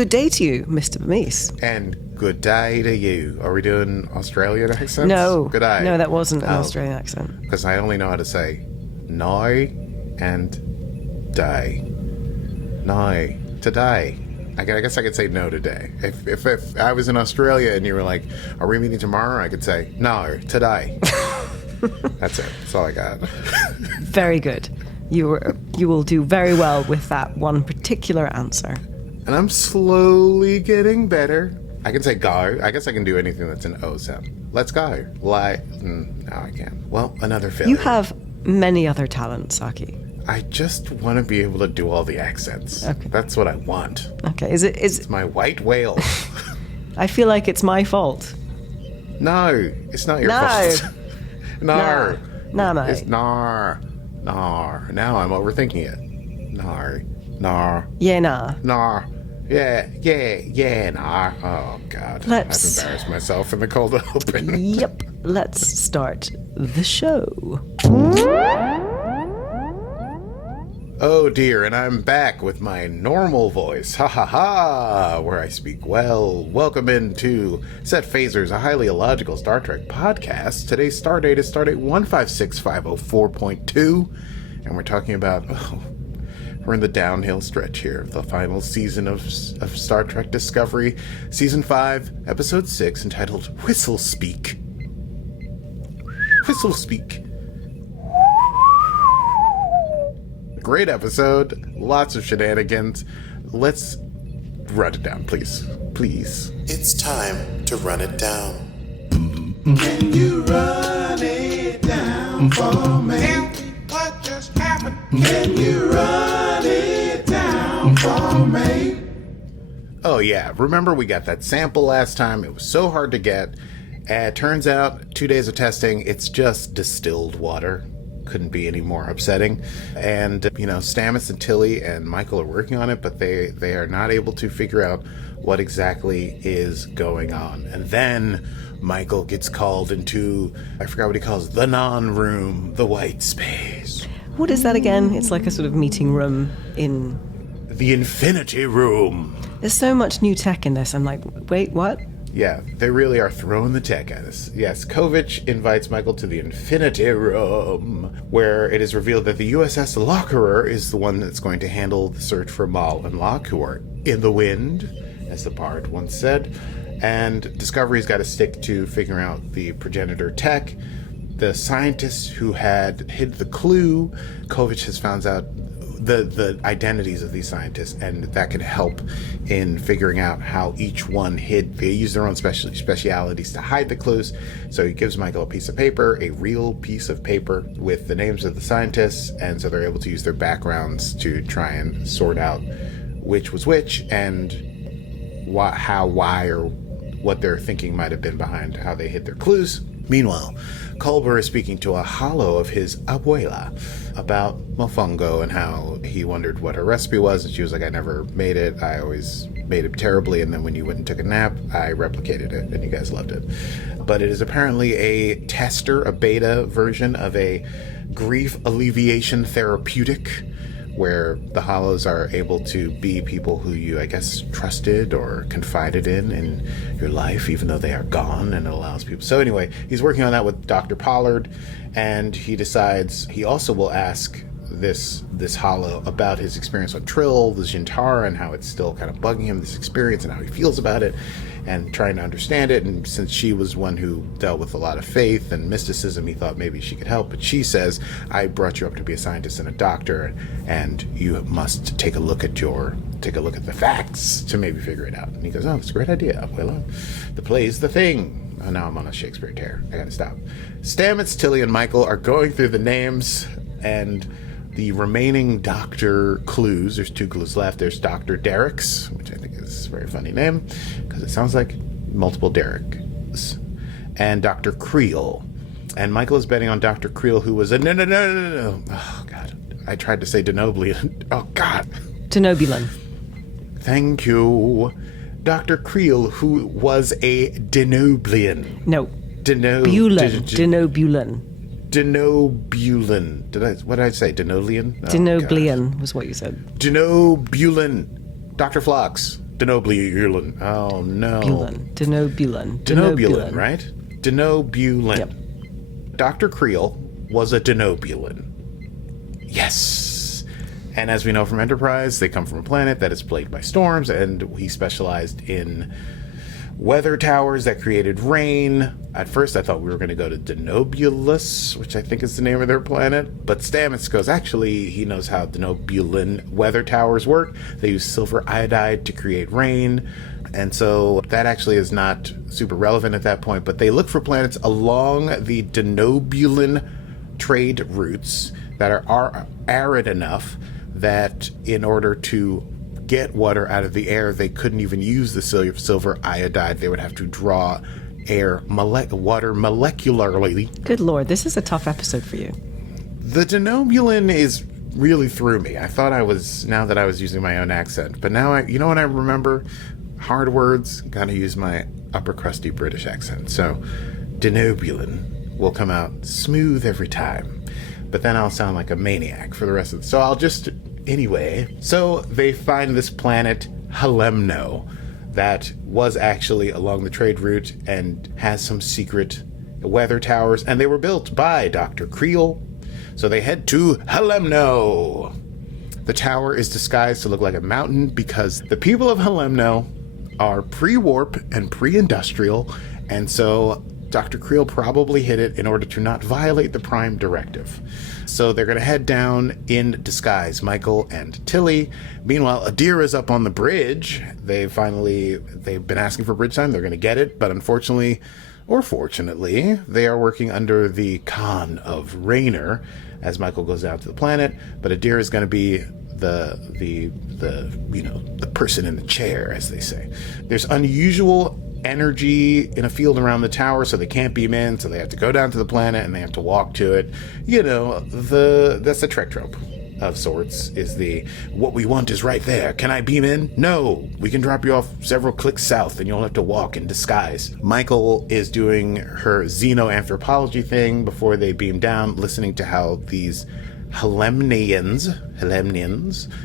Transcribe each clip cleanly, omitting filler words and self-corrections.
good day to you, Mr. Bermise. And good day to you. Are we doing Australian accents? No. Good day. No, that wasn't an Australian accent. Because I only know how to say no and day. No. Today. I guess I could say no today. If I was in Australia and you were like, are we meeting tomorrow? I could say, no, today. That's it. That's all I got. Very good. You will do very well with that one particular answer. And I'm slowly getting better. I can say go. I guess I can do anything that's an O sound. Let's go. No, I can't. Well, another failure. You have many other talents, Akie. I just want to be able to do all the accents. Okay. That's what I want. Okay, It's my white whale. I feel like it's my fault. No, it's not your fault. No. No, mate. It's nar. Now I'm overthinking it. Nar. Yeah, nah. Nar. Yeah, nar. Oh, God. I've embarrassed myself in the cold open. Yep. Let's start the show. Oh dear, and I'm back with my normal voice, where I speak well. Welcome into Set Phasers, a highly illogical Star Trek podcast. Today's stardate is stardate 156504.2, and we're talking about, we're in the downhill stretch here, the final season of Star Trek Discovery, Season 5, Episode 6, entitled Whistlespeak. Whistlespeak. Great episode, lots of shenanigans. Let's run it down, please. Please. It's time to run it down. Can you run it down for me? What just happened? Can you run it down for me? Oh yeah, remember we got that sample last time. It was so hard to get. It turns out, 2 days of testing, it's just distilled water. Couldn't be any more upsetting. And, Stamets and Tilly and Michael are working on it, but they are not able to figure out what exactly is going on. And then Michael gets called into, I forgot what he calls it, the non-room, the white space. What is that again? It's like a sort of meeting room in... The Infinity Room. There's so much new tech in this. I'm like, wait, what? Yeah, they really are throwing the tech at us. Yes, Kovich invites Michael to the Infinity Room, where it is revealed that the USS Lockerer is the one that's going to handle the search for Mal and Locke, who are in the wind, as the bard once said. And Discovery's got to stick to figuring out the progenitor tech. The scientists who had hid the clue, Kovich has found out the identities of these scientists, and that could help in figuring out how each one hid. They use their own specialities to hide the clues. So he gives Michael a piece of paper, a real piece of paper with the names of the scientists, and so they're able to use their backgrounds to try and sort out which was which and why, or what their thinking might have been behind how they hid their clues. Meanwhile, Culber is speaking to a holo of his abuela about mofongo and how he wondered what her recipe was, and she was like, I never made it. I always made it terribly, and then when you went and took a nap, I replicated it, and you guys loved it. But it is apparently a tester, a beta version of a grief alleviation therapeutic, where the hollows are able to be people who you, I guess, trusted or confided in your life, even though they are gone, and it allows people. So anyway, he's working on that with Dr. Pollard, and he decides he also will ask this hollow about his experience on Trill, the Jintara, and how it's still kind of bugging him, this experience, and how he feels about it, and trying to understand it. And since she was one who dealt with a lot of faith and mysticism, he thought maybe she could help. But she says, I brought you up to be a scientist and a doctor, and you must take a look at the facts to maybe figure it out. And he goes, oh, that's a great idea. Well, the play's the thing. Oh, now I'm on a Shakespeare tear. I gotta stop. Stamets, Tilly, and Michael are going through the names and the remaining doctor clues. There's 2 clues left. There's Dr. Derek's, which I think is a very funny name because it sounds like multiple Derek's, and Dr. Creel. And Michael is betting on Dr. Creel, who was a no. Oh, God. I tried to say Denobulan. Oh, God. Denobulan. Thank you. Dr. Creel, who was a Denobulan. No. Denobulan. Denobulan. What did I say? Denobulan? Denobulan was what you said. Denobulan. Dr. Phlox. Denobulin. Oh, no. Denobulin. Denobulin, right? Denobulin. Yep. Dr. Creel was a denobulin. Yes. And as we know from Enterprise, they come from a planet that is plagued by storms, and he specialized in weather towers that created rain. At first, I thought we were going to go to Denobulus, which I think is the name of their planet. But Stamets goes, actually, he knows how Denobulin weather towers work. They use silver iodide to create rain. And so that actually is not super relevant at that point. But they look for planets along the Denobulin trade routes that are arid enough that in order to get water out of the air, they couldn't even use the silver iodide. They would have to draw water molecularly. Good Lord, this is a tough episode for you. The denobulin is really threw me. I thought now that I was using my own accent, but now you know what I remember? Hard words, gotta use my upper crusty British accent. So denobulin will come out smooth every time, but then I'll sound like a maniac for the rest of it. So I'll just anyway, so they find this planet Halem'no that was actually along the trade route and has some secret weather towers, and they were built by Dr. Creel. So they head to Halem'no. The tower is disguised to look like a mountain because the people of Halem'no are pre-warp and pre-industrial, and so Dr. Creel probably hid it in order to not violate the Prime Directive. So they're going to head down in disguise, Michael and Tilly. Meanwhile, Adira's up on the bridge. They've been asking for bridge time. They're going to get it, but unfortunately, or fortunately, they are working under the Khan of Rayner as Michael goes down to the planet. But Adira is going to be the person in the chair, as they say. There's unusual energy in a field around the tower, so they can't beam in, so they have to go down to the planet and they have to walk to it. That's the Trek trope of sorts, is the what we want is right there. Can I beam in? No, we can drop you off several clicks south and you'll have to walk in disguise. Michael is doing her xenoanthropology thing before they beam down, listening to how these Halemnians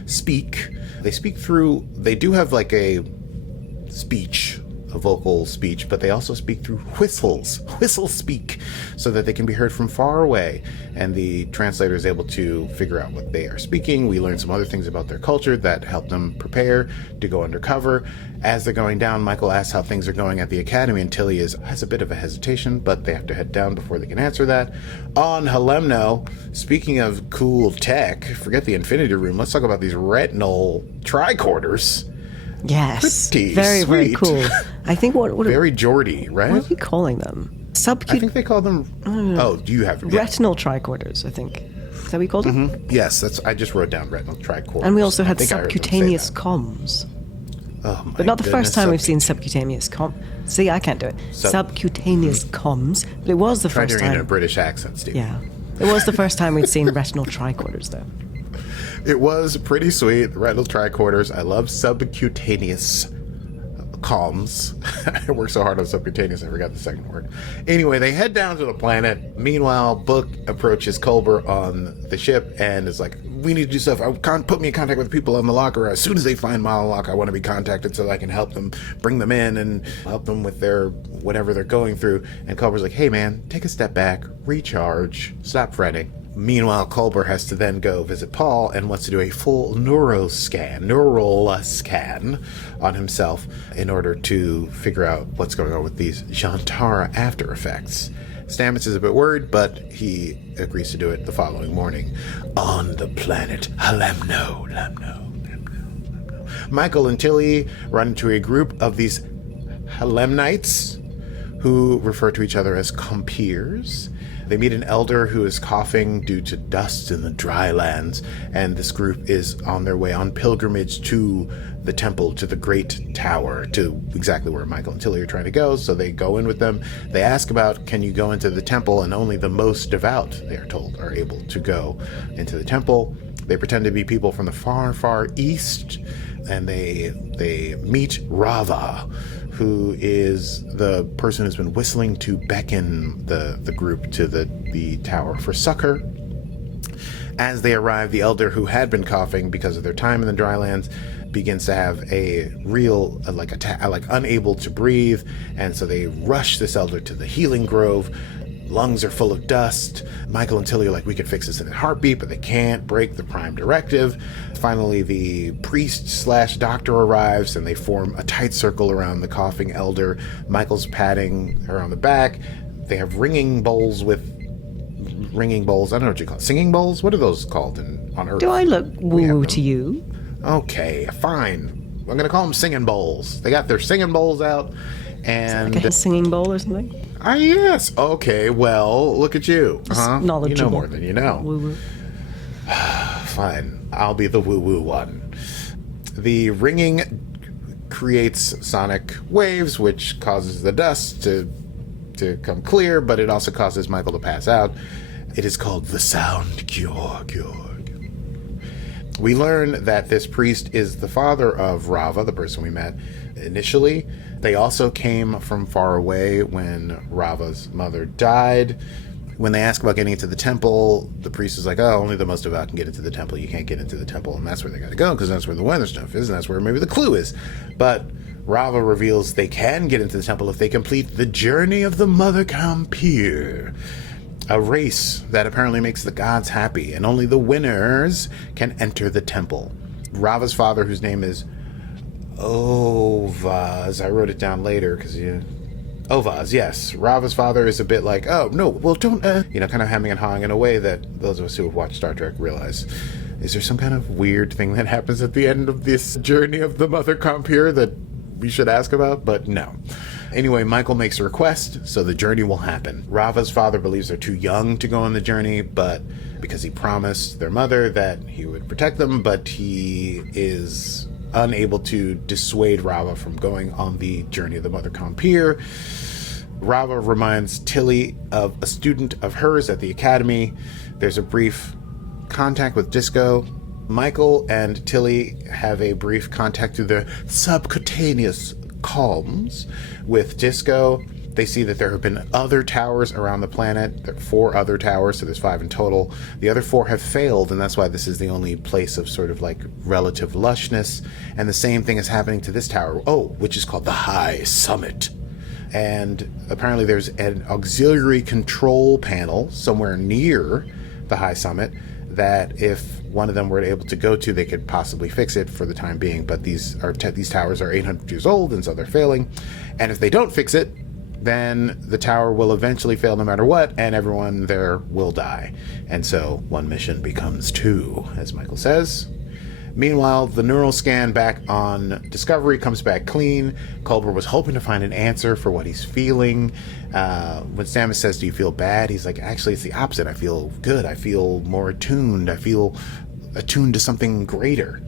speak. They do have like a vocal speech, but they also speak through whistle speak, so that they can be heard from far away, and the translator is able to figure out what they are speaking. We learn some other things about their culture that help them prepare to go undercover. As they're going down, Michael asks how things are going at the academy, and Tilly has a bit of a hesitation, but they have to head down before they can answer that. On Halem'no, speaking of cool tech, forget the Infinity Room, let's talk about these retinal tricorders. Yes. Pretty very, sweet. very cool. I think what very Geordie, right? What are we calling them? I think they call them. Oh, do you have retinal tricorders? I think is that what we called them? Yes, I just wrote down retinal tricorders. And we also had subcutaneous comms. Oh my but not the first time we've seen subcutaneous. subcutaneous See, I can't do it. Subcutaneous comms. But it was the Try first doing time. it in a British accent, Steve. Yeah, it was the first time we'd seen retinal tricorders, though. It was pretty sweet. Retinal tricorders. I love subcutaneous comms. I worked so hard on subcutaneous, I forgot the second word. Anyway, they head down to the planet. Meanwhile, Book approaches Culber on the ship and is like, we need to do stuff. Put me in contact with people on the locker. As soon as they find Malalock, I want to be contacted so that I can help them, bring them in and help them with their whatever they're going through. And Culber's like, hey man, take a step back, recharge, stop fretting. Meanwhile, Culber has to then go visit Paul and wants to do a full neural scan on himself in order to figure out what's going on with these Jantara after effects. Stamets is a bit worried, but he agrees to do it the following morning on the planet Halem'no. Michael and Tilly run into a group of these Halemnites who refer to each other as compeers. They meet an elder who is coughing due to dust in the dry lands, and this group is on their way on pilgrimage to the temple, to the great tower, to exactly where Michael and Tilly are trying to go. So they go in with them. They ask about, can you go into the temple? And only the most devout, they are told, are able to go into the temple. They pretend to be people from the far, far east, and they meet Rava, who is the person who's been whistling to beckon the group to the tower for succor. As they arrive, the elder who had been coughing because of their time in the drylands begins to have a real, unable to breathe. And so they rush this elder to the healing grove. Lungs are full of dust. Michael and Tilly are like, we could fix this in a heartbeat, but they can't break the prime directive. Finally, the priest/doctor arrives, and they form a tight circle around the coughing elder. Michael's patting her on the back. They have ringing bowls. I don't know what you call it. Singing bowls? What are those called on Earth? Do I look woo-woo to you? Okay, fine. I'm going to call them singing bowls. They got their singing bowls out. And like a singing bowl or something? Yes. Okay, well, look at you. Knowledgeable. You know more than you know. Woo-woo. Fine. I'll be the woo-woo one. The ringing creates sonic waves, which causes the dust to come clear, but it also causes Michael to pass out. It is called the sound cure. We learn that this priest is the father of Rava, the person we met initially. They also came from far away when Rava's mother died. When they ask about getting into the temple, the priest is like, oh, only the most devout can get into the temple. You can't get into the temple. And that's where they got to go, because that's where the weather stuff is, and that's where maybe the clue is. But Rava reveals they can get into the temple if they complete the journey of the Mother Compeer, a race that apparently makes the gods happy, and only the winners can enter the temple. Rava's father, whose name is Ovaz, I wrote it down later because Ovaz, yes. Rava's father is a bit like, oh, no, well, don't, kind of hemming and hawing in a way that those of us who have watched Star Trek realize. Is there some kind of weird thing that happens at the end of this journey of the Mother Compeer that we should ask about? But no. Anyway, Michael makes a request, so the journey will happen. Rava's father believes they're too young to go on the journey, but because he promised their mother that he would protect them, but he is unable to dissuade Rava from going on the journey of the Mother Compeer. Rava reminds Tilly of a student of hers at the academy. There's a brief contact with Disco. Michael and Tilly have a brief contact through the subcutaneous comms with Disco. They see that there have been other towers around the planet. There are 4 other towers, so there's 5 in total. The other 4 have failed, and that's why this is the only place of sort of like relative lushness. And the same thing is happening to this tower, which is called the High Summit. And apparently there's an auxiliary control panel somewhere near the High Summit that if one of them were able to go to, they could possibly fix it for the time being. But these towers are 800 years old, and so they're failing. And if they don't fix it, then the tower will eventually fail no matter what, and everyone there will die. And so one mission becomes 2, as Michael says. Meanwhile, the neural scan back on Discovery comes back clean. Culber was hoping to find an answer for what he's feeling. When Stamets says, do you feel bad? He's like, actually, it's the opposite. I feel good. I feel more attuned. I feel attuned to something greater.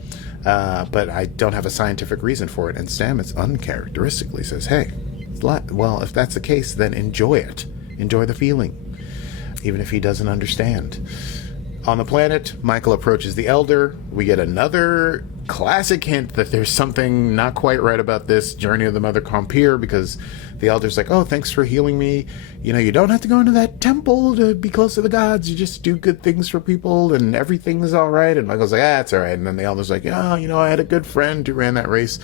But I don't have a scientific reason for it. And Stamets uncharacteristically says, hey, well, if that's the case, then enjoy it. Enjoy the feeling, even if he doesn't understand. On the planet, Michael approaches the Elder. We get another classic hint that there's something not quite right about this journey of the Mother Compeer, because the Elder's like, oh, thanks for healing me. You don't have to go into that temple to be close to the gods. You just do good things for people and everything's all right. And Michael's like, it's all right. And then the Elder's like, I had a good friend who ran that race.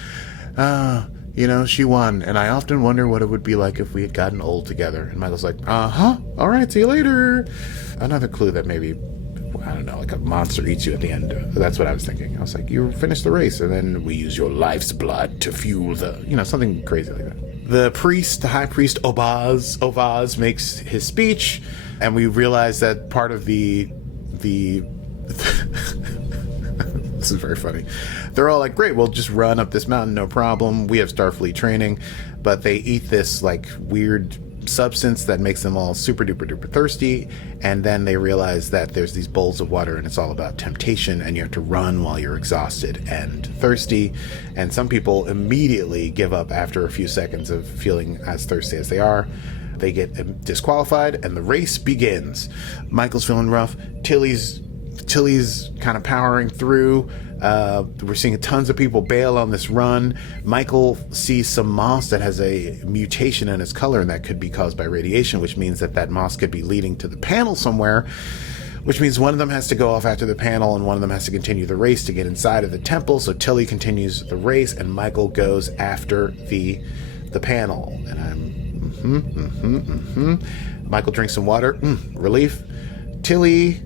She won, and I often wonder what it would be like if we had gotten old together. And Michael's like, all right, see you later. Another clue that maybe, I don't know, like a monster eats you at the end. That's what I was thinking. I was like, you finished the race, and then we use your life's blood to fuel something crazy like that. The high priest Ovaz makes his speech, and we realize that part of the this is very funny. They're all like, great, we'll just run up this mountain, no problem. We have Starfleet training. But they eat this like weird substance that makes them all super duper duper thirsty. And then they realize that there's these bowls of water and it's all about temptation, and you have to run while you're exhausted and thirsty. And some people immediately give up after a few seconds of feeling as thirsty as they are. They get disqualified and the race begins. Michael's feeling rough. Tilly's kind of powering through. We're seeing tons of people bail on this run. Michael sees some moss that has a mutation in its color, and that could be caused by radiation, which means that moss could be leading to the panel somewhere. which means one of them has to go off after the panel and one of them has to continue the race to get inside of the temple. So Tilly continues the race and Michael goes after the panel. And Michael drinks some water. Relief. Tilly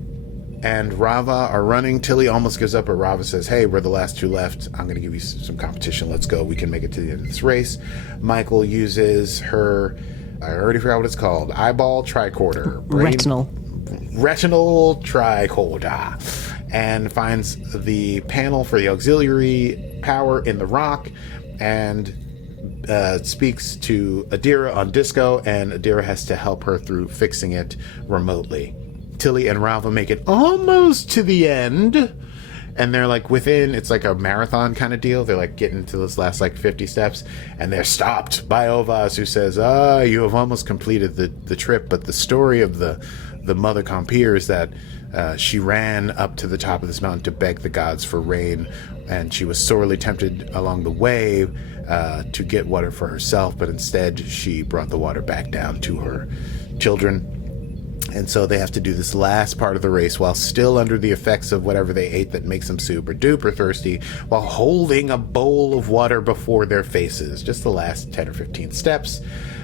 and Rava are running. Tilly almost gives up, but Rava says, hey, we're the last two left. I'm going to give you some competition. Let's go. We can make it to the end of this race. Michael uses her, I already forgot what it's called, eyeball tricorder. Retinal tricorder. And finds the panel for the auxiliary power in the rock and speaks to Adira on disco, and Adira has to help her through fixing it remotely. Tilly and Rava make it almost to the end, and they're like within, it's like a marathon kind of deal. They're like getting to this last like 50 steps, and they're stopped by Ovaz, who says, you have almost completed the trip, but the story of the Mother Compeer is that she ran up to the top of this mountain to beg the gods for rain, and she was sorely tempted along the way to get water for herself, but instead she brought the water back down to her children. And so they have to do this last part of the race while still under the effects of whatever they ate that makes them super duper thirsty, while holding a bowl of water before their faces. Just the last 10 or 15 steps.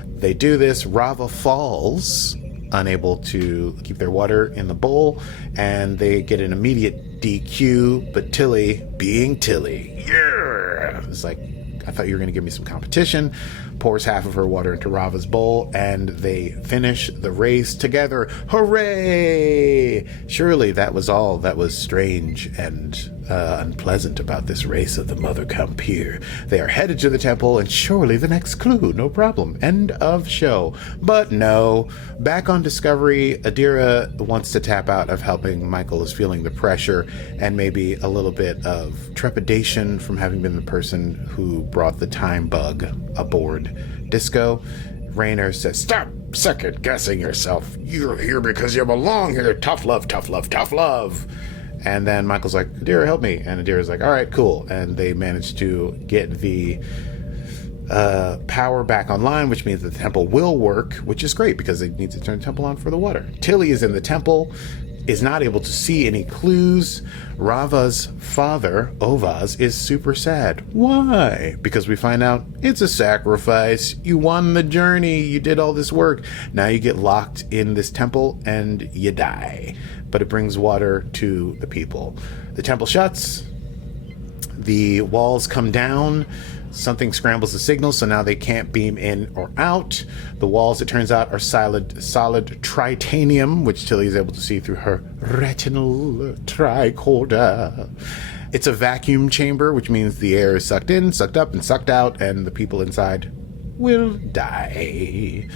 They do this. Rava falls, unable to keep their water in the bowl, and they get an immediate DQ. But Tilly, being Tilly, is like, I thought you were going to give me some competition, pours half of her water into Rava's bowl, and they finish the race together. Hooray! Surely that was all that was strange and unpleasant about this race of the Mother Compeer. They are headed to the temple, and surely the next clue, no problem. End of show. But no. Back on Discovery, Adira wants to tap out of helping. Michael is feeling the pressure and maybe a little bit of trepidation from having been the person who brought the time bug aboard Disco. Rayner says, stop second-guessing yourself. You're here because you belong here. Tough love, tough love, tough love. And then Michael's like, Adira, help me. And Adira's like, all right, cool. And they manage to get the power back online, which means that the temple will work, which is great because they need to turn the temple on for the water. Tilly is in the temple, is not able to see any clues. Rava's father, Ovaz, is super sad. Why? Because we find out it's a sacrifice. You won the journey. You did all this work. Now you get locked in this temple and you die. But it brings water to the people. The temple shuts. The walls come down. Something scrambles the signal, so now they can't beam in or out. The walls, it turns out, are solid tritanium, which Tilly is able to see through her retinal tricorder. It's a vacuum chamber, which means the air is sucked in, sucked up, and sucked out, and the people inside will die.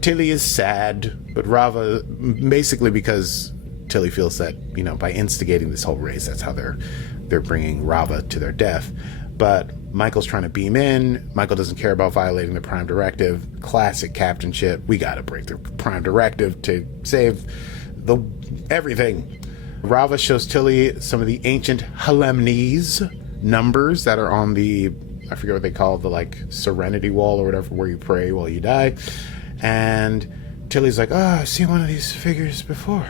Tilly is sad, but Rava, basically because Tilly feels that, by instigating this whole race, that's how they're bringing Rava to their death. But Michael's trying to beam in. Michael doesn't care about violating the Prime Directive. Classic captain shit. We gotta break the Prime Directive to save everything. Rava shows Tilly some of the ancient Halemnians numbers that are on the, I forget what they call it, the Serenity Wall or whatever, where you pray while you die. And Tilly's like, I've seen one of these figures before.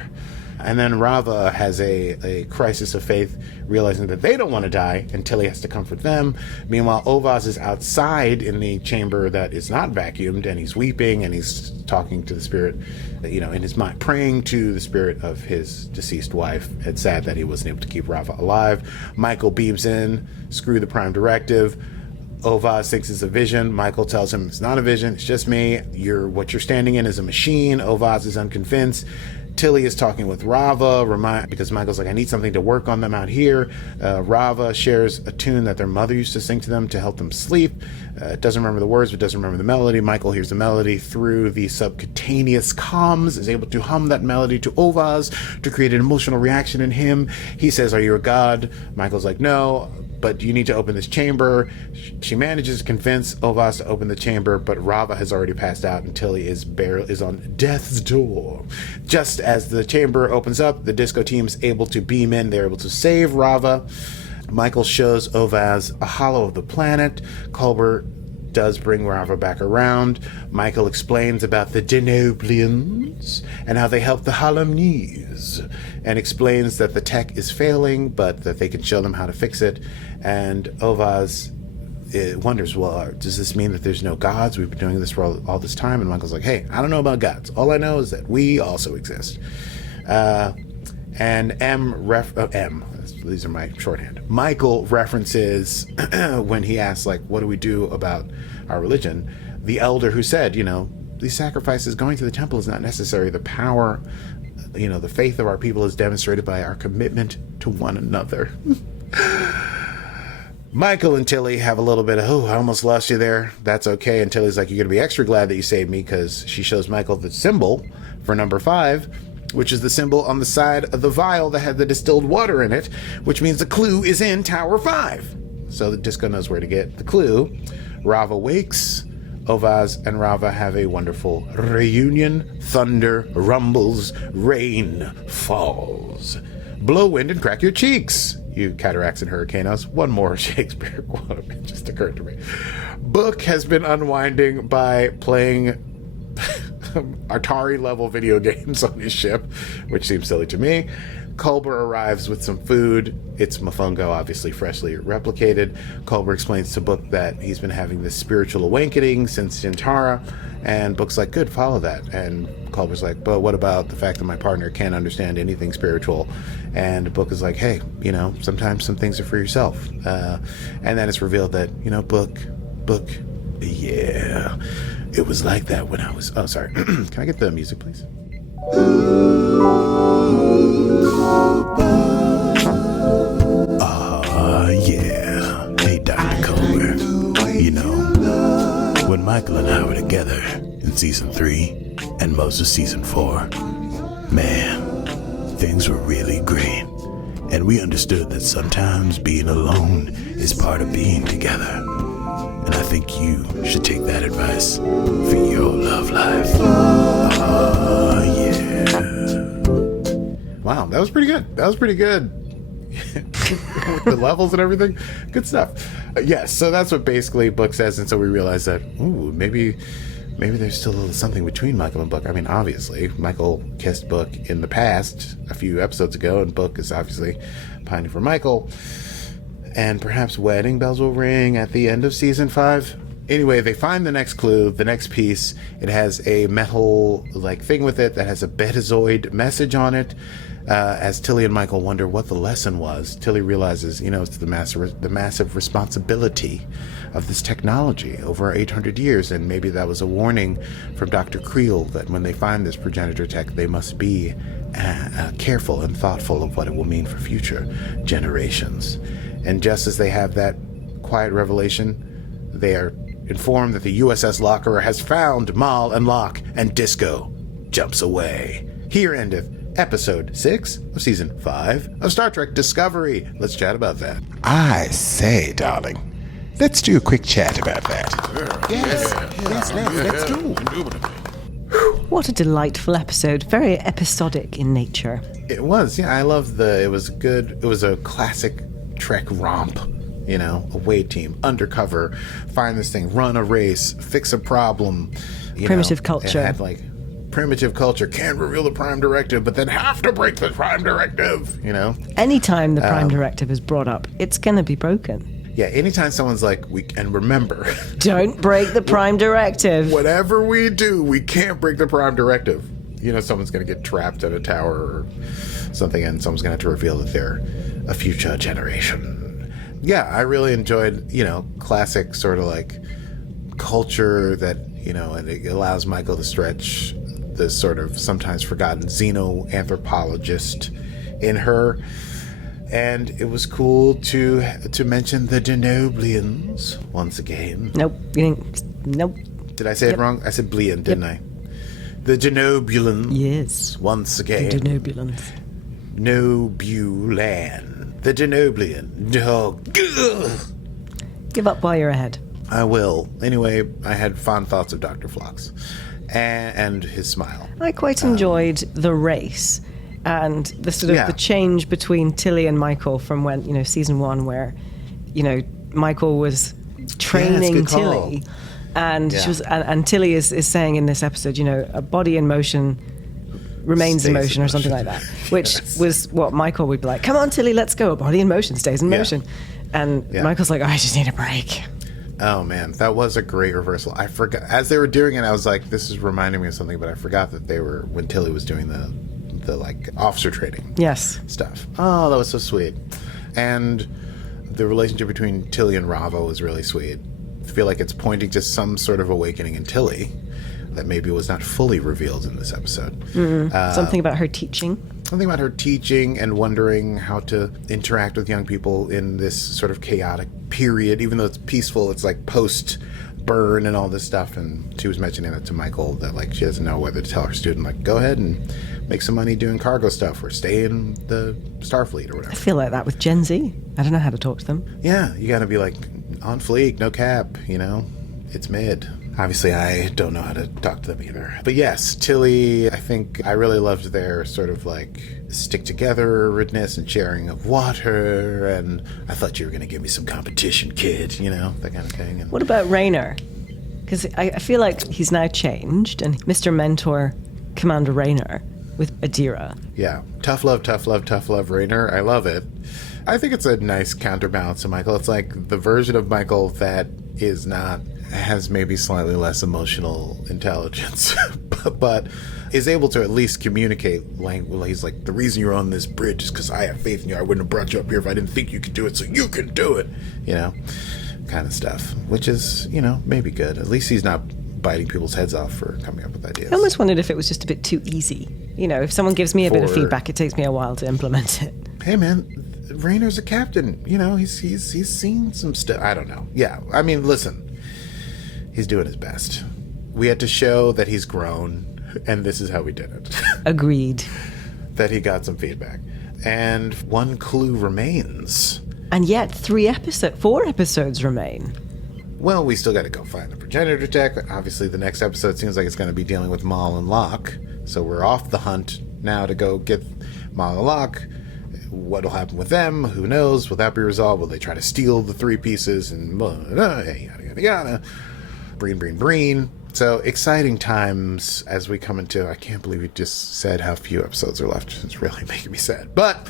And then Rava has a crisis of faith, realizing that they don't want to die, and Tilly has to comfort them. Meanwhile, Ovaz is outside in the chamber that is not vacuumed, and he's weeping, and he's talking to the spirit, in his mind, praying to the spirit of his deceased wife. It's sad that he wasn't able to keep Rava alive. Michael beams in, screw the Prime Directive. Ovaz thinks it's a vision. Michael tells him it's not a vision, it's just me. What you're standing in is a machine. Ovaz is unconvinced. Tilly is talking with Rava, because Michael's like, I need something to work on them out here. Rava shares a tune that their mother used to sing to them to help them sleep. Doesn't remember the words, but doesn't remember the melody. Michael hears the melody through the subcutaneous comms, is able to hum that melody to Ovaz to create an emotional reaction in him. He says, are you a god? Michael's like, no, but you need to open this chamber. She manages to convince Ovaz to open the chamber, but Rava has already passed out and Tilly is on death's door. Just as the chamber opens up, the disco team is able to beam in. They're able to save Rava. Michael shows Ovaz a hollow of the planet. Culber does bring Rava back around. Michael explains about the Denoblians and how they help the Halemnians, and explains that the tech is failing, but that they can show them how to fix it. And Ovaz wonders, well, does this mean that there's no gods? We've been doing this for all this time. And Michael's like, hey, I don't know about gods. All I know is that we also exist. And these are my shorthand. Michael references when he asks, like, what do we do about our religion? The elder who said, these sacrifices, going to the temple is not necessary. The power, the faith of our people is demonstrated by our commitment to one another. Michael and Tilly have a little bit of, I almost lost you there. That's okay. And Tilly's like, you're going to be extra glad that you saved me, because she shows Michael the symbol for number 5, which is the symbol on the side of the vial that had the distilled water in it, which means the clue is in Tower 5. So the Disco knows where to get the clue. Rava wakes. Ovaz and Rava have a wonderful reunion. Thunder rumbles. Rain falls. Blow wind and crack your cheeks, you cataracts and hurricanes. One more Shakespeare quote just occurred to me. Book has been unwinding by playing Atari-level video games on his ship, which seems silly to me. Culber arrives with some food. It's Mofongo, obviously freshly replicated. Culber explains to Book that he's been having this spiritual awakening since Jintara, and Book's like, good, follow that. And Culber's like, but what about the fact that my partner can't understand anything spiritual? And Book is like, hey, sometimes some things are for yourself. And then it's revealed that, Book, yeah, it was like that when I was... Oh, sorry. Can I get the music, please? Yeah. Hey, Dr. Culber. When Michael and I were together in Season 3 and most of Season 4, man, things were really great. And we understood that sometimes being alone is part of being together. And I think you should take that advice for your love life. Yeah. Wow, that was pretty good. With the levels and everything. Good stuff. Yes, so that's what basically Book says, and so we realize that, maybe there's still a little something between Michael and Book. I mean, obviously, Michael kissed Book in the past, a few episodes ago, and Book is obviously pining for Michael. And perhaps wedding bells will ring at the end of Season 5. Anyway, they find the next clue, the next piece. It has a metal-like thing with it that has a betazoid message on it. As Tilly and Michael wonder what the lesson was, Tilly realizes, it's the massive responsibility of this technology over 800 years, and maybe that was a warning from Dr. Creel that when they find this progenitor tech, they must be careful and thoughtful of what it will mean for future generations. And just as they have that quiet revelation, they are informed that the USS Lockerer has found Mal and Locke, and Disco jumps away. Here endeth Episode 6 of Season 5 of Star Trek Discovery. Let's chat about that. I say, darling, let's do a quick chat about that. Yes, let's do. What a delightful episode. Very episodic in nature. It was, yeah. I love it was good. It was a classic Trek romp. Away team, undercover, find this thing, run a race, fix a problem. Primitive culture. It had primitive culture, can't reveal the Prime Directive, but then have to break the Prime Directive, Anytime the Prime Directive is brought up, it's going to be broken. Yeah, anytime someone's like, and remember... Don't break the Prime Directive. Whatever we do, we can't break the Prime Directive. Someone's going to get trapped in a tower or something, and someone's going to have to reveal that they're a future generation. Yeah, I really enjoyed, classic sort of culture that, and it allows Michael to stretch this sort of sometimes forgotten xenoanthropologist in her. And it was cool to mention the Denoblians once again. Nope. Nope. Did I say it wrong? I said Blian, didn't I? The Denobulans. Yes. Once again. The Denobulans. Nobulan. The Denoblian. Oh, Give up while you're ahead. I will. Anyway, I had fond thoughts of Dr. Phlox and his smile. I quite enjoyed the race and the sort of the change between Tilly and Michael from when, Season 1 where, Michael was training good call. Tilly. And Yeah. she was, and Tilly is saying in this episode, a body in motion remains in Stays motion in or something motion. like that, which Yes. was what Michael would be like, come on, Tilly, let's go. A body in motion stays in Yeah. motion. And Yeah. Michael's like, I just need a break. Oh man, that was a great reversal. I forgot as they were doing it. I was like, "This is reminding me of something," but I forgot that they were when Tilly was doing the like officer training Yes. stuff. Oh, that was so sweet. And the relationship between Tilly and Ravo was really sweet. I feel like it's pointing to some sort of awakening in Tilly that maybe was not fully revealed in this episode. Something about her teaching. Something about her teaching and wondering how to interact with young people in this sort of chaotic period. Even though it's peaceful, it's like post-burn and all this stuff. And she was mentioning it to Michael that like she doesn't know whether to tell her student like, go ahead and make some money doing cargo stuff or stay in the Starfleet or whatever. I feel like that with Gen Z. I don't know how to talk to them. Yeah, you got to be like on fleek, no cap. It's mid. Obviously, I don't know how to talk to them either. But yes, Tilly, I think I really loved their sort of like stick-together-ness and sharing of water. And I thought you were going to give me some competition, kid, that kind of thing. And What about Rayner? Because I feel like he's now changed, and Mr. Mentor, Commander Rayner, with Adira. yeah, tough love, Rayner. I love it. I think it's a nice counterbalance to Michael. It's like the version of Michael that has maybe slightly less emotional intelligence, but is able to at least communicate. He's like, the reason you're on this bridge is because I have faith in you. I wouldn't have brought you up here if I didn't think you could do it, so you can do it. Kind of stuff, which is, maybe good. At least he's not biting people's heads off for coming up with ideas. I almost wondered if it was just a bit too easy. If someone gives me a bit of For- feedback, it takes me a while to implement it. Hey man, Rayner's a captain. He's seen some stuff. I don't know. Yeah, I mean, listen. He's doing his best. We had to show that he's grown, and this is how we did it. Agreed. That he got some feedback. And one clue remains. And yet 4 episodes remain. Well, we still got to go find the progenitor tech. Obviously, the next episode seems like it's going to be dealing with Mal and Locke. So we're off the hunt now to go get Mal and Locke. What'll happen with them? Who knows? Will that be resolved? Will they try to steal the 3 pieces? And yada. Breen. So exciting times as we come into. I can't believe we just said how few episodes are left. It's really making me sad. But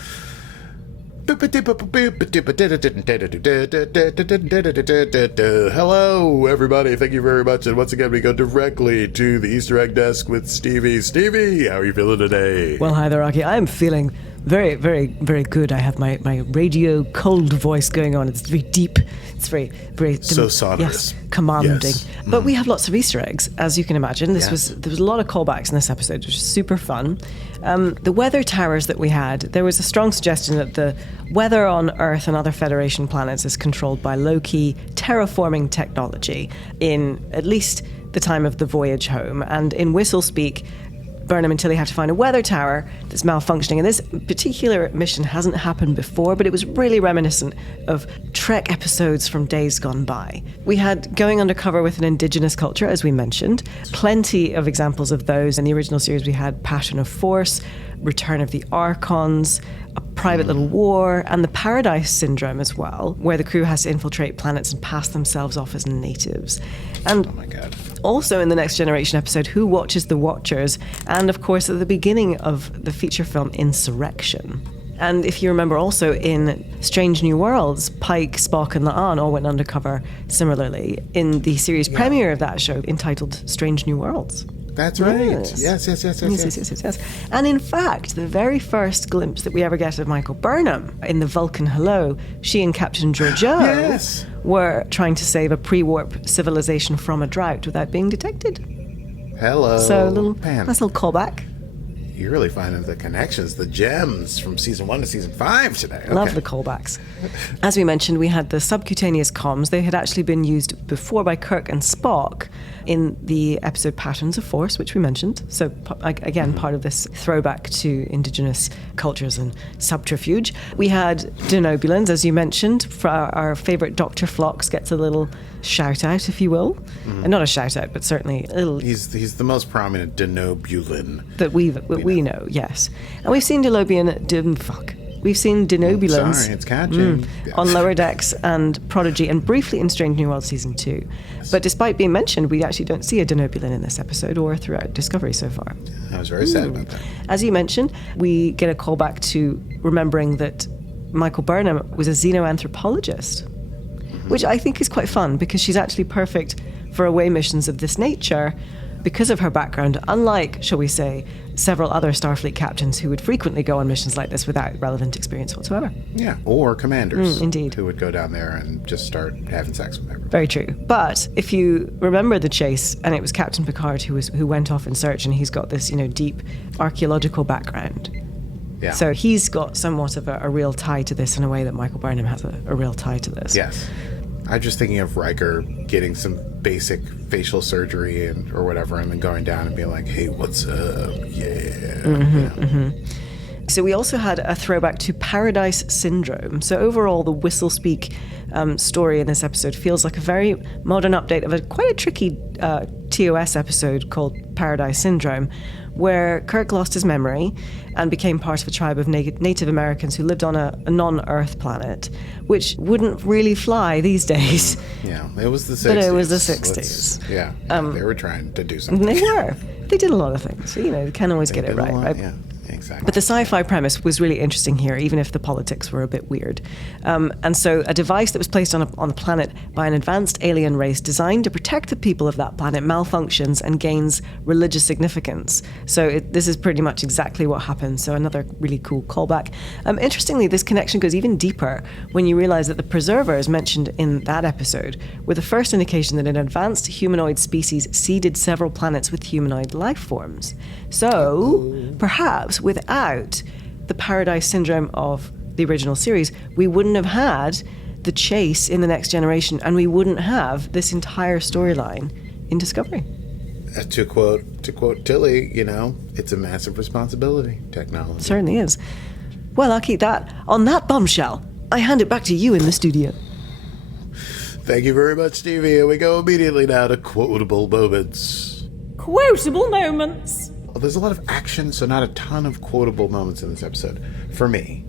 hello, everybody. Thank you very much. And once again, we go directly to the Easter egg desk with Stevie. Stevie, how are you feeling today? Well, hi there, Akie. I'm feeling very, very, very good. I have my radio cold voice going on. It's very deep. It's very, very... So sonorous. Yes, commanding. Yes. But we have lots of Easter eggs, as you can imagine. There was a lot of callbacks in this episode, which was super fun. The weather towers that we had, there was a strong suggestion that the weather on Earth and other Federation planets is controlled by low-key terraforming technology in at least the time of the voyage home. And in Whistlespeak, Burnham and Tilly have to find a weather tower that's malfunctioning. And this particular mission hasn't happened before, but it was really reminiscent of Trek episodes from days gone by. We had going undercover with an indigenous culture, as we mentioned. Plenty of examples of those. In the original series, we had Passion of Force, Return of the Archons, A Private Little War, and the Paradise Syndrome as well, where the crew has to infiltrate planets and pass themselves off as natives. And Oh my God. also in the Next Generation episode, Who Watches the Watchers? And of course, at the beginning of the feature film Insurrection. And if you remember also in Strange New Worlds, Pike, Spock, and La'an all went undercover similarly in the series premiere of that show entitled Strange New Worlds. That's right. Yes. Yes. And in fact, the very first glimpse that we ever get of Michael Burnham in the Vulcan Hello, she and Captain Georgiou Yes. were trying to save a pre-warp civilization from a drought without being detected. Hello. So Man, nice little callback. you're really finding the connections, the gems from season 1 to season 5 today. Okay. Love the callbacks. As we mentioned, we had the subcutaneous comms. They had actually been used before by Kirk and Spock in the episode Patterns of Force, which we mentioned. So, again, part of this throwback to indigenous cultures and subterfuge. We had denobulins, as you mentioned. For our favourite Dr. Phlox gets a little shout-out, if you will. And not a shout-out, but certainly a little... He's the most prominent denobulin. that we know, yes. And we've seen We've seen denobulans. Sorry, it's catching. Yeah. On Lower Decks and Prodigy, and briefly in Strange New World Season 2. But despite being mentioned, we actually don't see a denobulan in this episode or throughout Discovery so far. I was very sad about that. As you mentioned, we get a callback to remembering that Michael Burnham was a xenoanthropologist, which I think is quite fun because she's actually perfect for away missions of this nature because of her background, unlike, shall we say, several other Starfleet captains who would frequently go on missions like this without relevant experience whatsoever. Yeah, or commanders. Indeed. Who would go down there and just start having sex with everybody. Very true. But if you remember the chase, and it was Captain Picard who went off in search, and he's got this, deep archaeological background. Yeah. So he's got somewhat of a real tie to this in a way that Michael Burnham has a real tie to this. Yes. I'm just thinking of Riker getting some basic facial surgery or whatever, and then going down and being like, hey, what's up? Yeah. So we also had a throwback to Paradise Syndrome. So overall, the Whistlespeak story in this episode feels like a very modern update of quite a tricky TOS episode called Paradise Syndrome, where Kirk lost his memory and became part of a tribe of Native Americans who lived on a non-Earth planet, which wouldn't really fly these days. Yeah, it was the 60s. But it was the 60s. They were trying to do something. They were. They did a lot of things. So, you can't always get it right, right? Yeah. Exactly. But the sci-fi premise was really interesting here, even if the politics were a bit weird. And so a device that was placed on a planet by an advanced alien race designed to protect the people of that planet malfunctions and gains religious significance. So this is pretty much exactly what happened. So another really cool callback. Interestingly, this connection goes even deeper when you realize that the preservers mentioned in that episode were the first indication that an advanced humanoid species seeded several planets with humanoid life forms. So perhaps without the Paradise Syndrome of the original series, we wouldn't have had the chase in The Next Generation, and we wouldn't have this entire storyline in Discovery. To quote Tilly, it's a massive responsibility, technology. It certainly is. Well, Akie, on that bombshell, I hand it back to you in the studio. Thank you very much, Stevie. And we go immediately now to quotable moments. Quotable moments. Well, there's a lot of action, so not a ton of quotable moments in this episode. For me,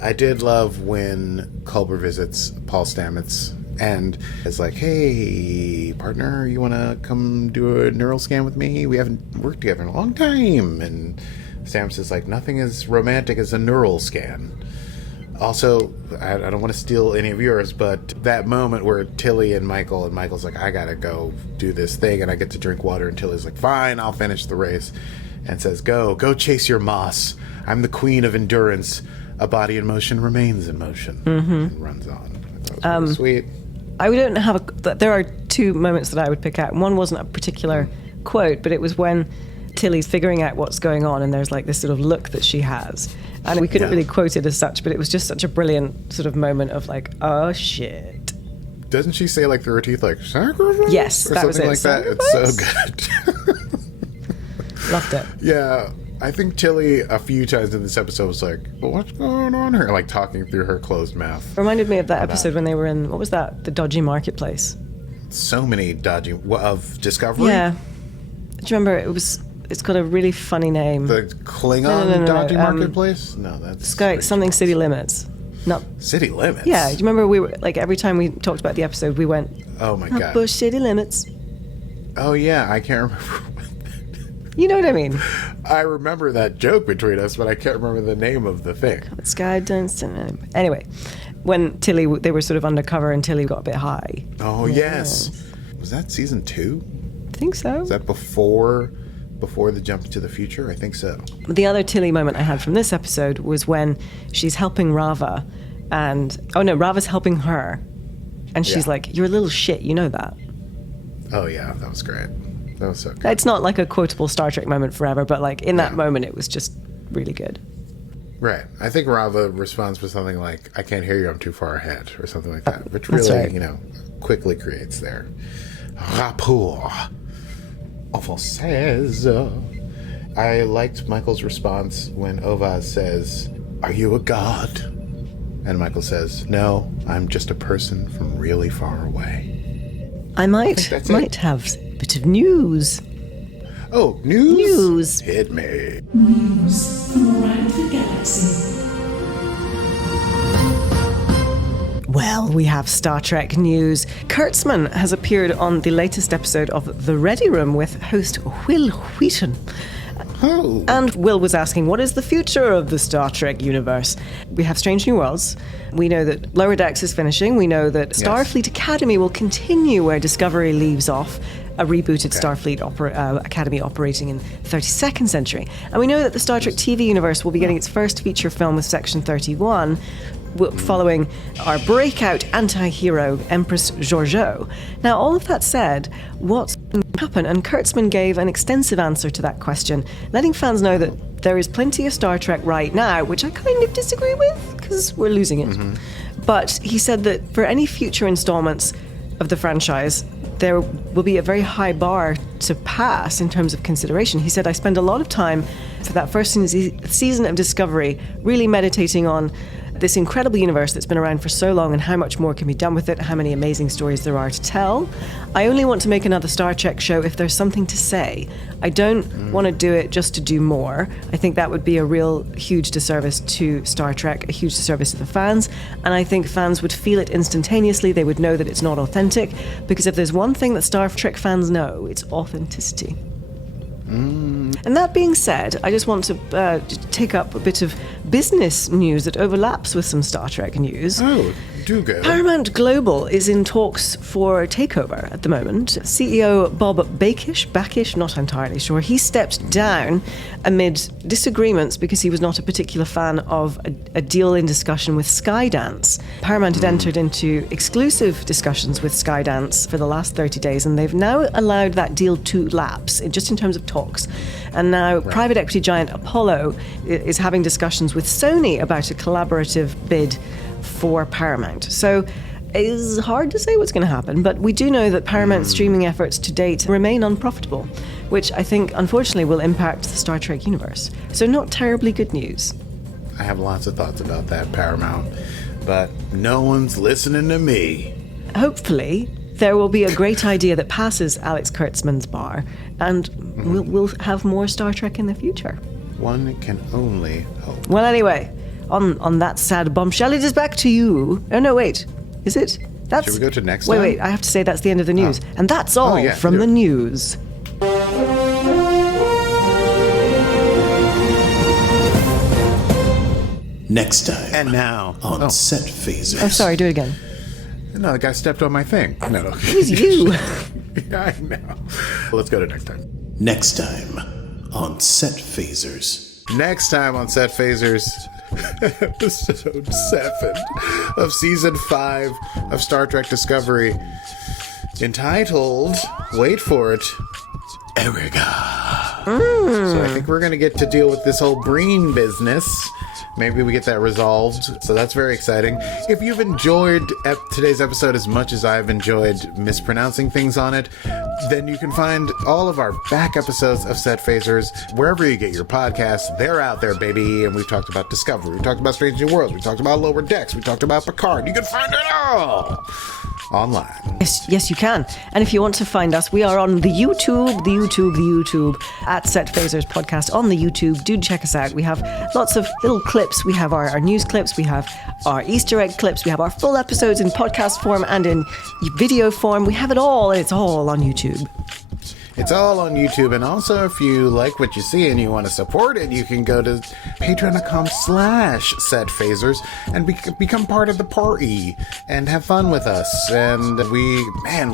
I did love when Culber visits Paul Stamets and is like, hey, partner, you want to come do a neural scan with me? We haven't worked together in a long time. And Stamets is like, nothing as romantic as a neural scan. Also, I don't want to steal any of yours, but that moment where Tilly and Michael's like, I gotta go do this thing, and I get to drink water, and Tilly's like, fine, I'll finish the race, and says, go chase your moss. I'm the queen of endurance. A body in motion remains in motion. And runs on. I thought it was really sweet. I don't have there are two moments that I would pick out. One wasn't a particular quote, but it was when Tilly's figuring out what's going on, and there's like this sort of look that she has. And we couldn't really quote it as such, but it was just such a brilliant sort of moment of like, oh shit. Doesn't she say like through her teeth like sacrifice? Yes, or that was something it. like Sacrifice? That. It's so good. Loved it. Yeah. I think Tilly a few times in this episode was like, well, what's going on here? Like talking through her closed mouth. Reminded me of that episode when they were in, what was that? The dodgy marketplace. So many dodgy of Discovery. Yeah. Do you remember it's got a really funny name. The Klingon dodgy marketplace? No, that's something City Limits. Not City Limits. Yeah, do you remember we were like every time we talked about the episode we went, oh my god. Bush City Limits. Oh yeah, I can't remember. You know what I mean? I remember that joke between us, but I can't remember the name of the thing. Sky Dunstan. Anyway, when they were sort of undercover and Tilly got a bit high. Oh yes. Was that season 2? I think so. Was that before the jump into the future? I think so. The other Tilly moment I had from this episode was when she's helping Rava Rava's helping her. And she's like, you're a little shit, you know that. Oh yeah, that was great. That was so good. It's not like a quotable Star Trek moment forever, but like in that moment it was just really good. Right. I think Rava responds with something like, I can't hear you, I'm too far ahead, or something like that. Which really, quickly creates their rapport. Says, I liked Michael's response when Ovaz says, are you a god? And Michael says, no, I'm just a person from really far away. I might have a bit of news. Oh, news? News. Hit me. News from around the galaxy. Well, we have Star Trek news. Kurtzman has appeared on the latest episode of The Ready Room with host Will Wheaton. Oh. And Will was asking, what is the future of the Star Trek universe? We have Strange New Worlds. We know that Lower Decks is finishing. We know that Starfleet Academy will continue where Discovery leaves off, a rebooted Starfleet Academy operating in the 32nd century. And we know that the Star Trek TV universe will be getting its first feature film with Section 31, following our breakout anti-hero, Empress Georgiou. Now, all of that said, what's going to happen? And Kurtzman gave an extensive answer to that question, letting fans know that there is plenty of Star Trek right now, which I kind of disagree with, because we're losing it. But he said that for any future installments of the franchise, there will be a very high bar to pass in terms of consideration. He said, I spend a lot of time for that first season of Discovery really meditating on this incredible universe that's been around for so long and how much more can be done with it, how many amazing stories there are to tell. I only want to make another Star Trek show if there's something to say. I don't want to do it just to do more. I think that would be a real huge disservice to Star Trek, a huge disservice to the fans, and I think fans would feel it instantaneously. They would know that it's not authentic, because if there's one thing that Star Trek fans know, it's authenticity. And that being said, I just want to take up a bit of business news that overlaps with some Star Trek news. Oh, do go. Paramount Global is in talks for a takeover at the moment. CEO Bob Bakish, not entirely sure, he stepped down amid disagreements because he was not a particular fan of a deal in discussion with Skydance. Paramount had entered into exclusive discussions with Skydance for the last 30 days, and they've now allowed that deal to lapse, just in terms of talks. And now private equity giant Apollo is having discussions with Sony about a collaborative bid for Paramount. So it's hard to say what's going to happen, but we do know that Paramount's streaming efforts to date remain unprofitable, which I think unfortunately will impact the Star Trek universe. So not terribly good news. I have lots of thoughts about that, Paramount, but no one's listening to me. Hopefully there will be a great idea that passes Alex Kurtzman's bar, and we'll have more Star Trek in the future. One can only hope. Well, anyway, on that sad bombshell, it is back to you. Oh, no, wait. Is it? Should we go to next time? Wait, I have to say that's the end of the news. And that's all from the news. Next time. And now. On Set Phasers. Oh, sorry, do it again. No, the guy stepped on my thing. No. It was you. Yeah, I know. Let's go to next time. Next time on Set Phasers. Next time on Set Phasers, episode 7 of season 5 of Star Trek Discovery, entitled, wait for it, Erica. So I think we're going to get to deal with this whole Breen business. Maybe we get that resolved. So that's very exciting. If you've enjoyed today's episode as much as I've enjoyed mispronouncing things on it, then you can find all of our back episodes of Set Phasers wherever you get your podcasts. They're out there, baby. And we've talked about Discovery. We've talked about Strange New Worlds. We've talked about Lower Decks. We've talked about Picard. You can find it all online. Yes, you can. And if you want to find us, we are on the YouTube at Set Phasers Podcast on the YouTube. Do check us out. We have lots of little clips. We have our news clips. We have our Easter egg clips. We have our full episodes in podcast form and in video form. We have it all, and it's all on YouTube. It's all on YouTube, and also if you like what you see and you want to support it, you can go to patreon.com/setphasers and become part of the party and have fun with us. And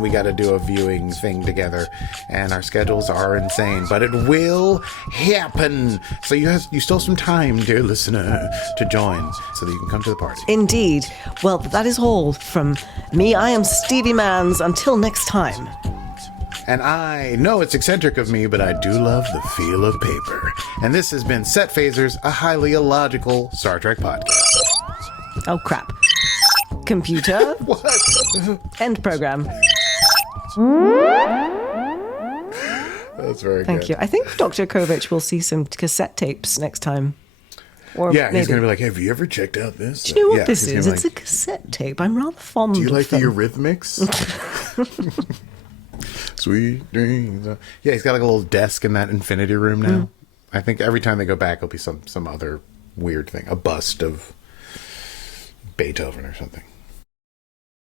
we got to do a viewing thing together, and our schedules are insane, but it will happen. So you still have some time, dear listener, to join so that you can come to the party. Indeed. Well, that is all from me. I am Stevie Mans. Until next time. And I know it's eccentric of me, but I do love the feel of paper. And this has been Set Phasers, a highly illogical Star Trek podcast. Oh, crap. Computer. What? End program. That's very good. Thank you. I think Dr. Kovic will see some cassette tapes next time. Or yeah, maybe. he's going to be like, have you ever checked out this? Do you know what this is? It's a cassette tape. I'm rather fond of them. Do you like the Eurythmics? Sweet dreams. Yeah, he's got like a little desk in that infinity room now. I think every time they go back, it'll be some other weird thing. A bust of Beethoven or something.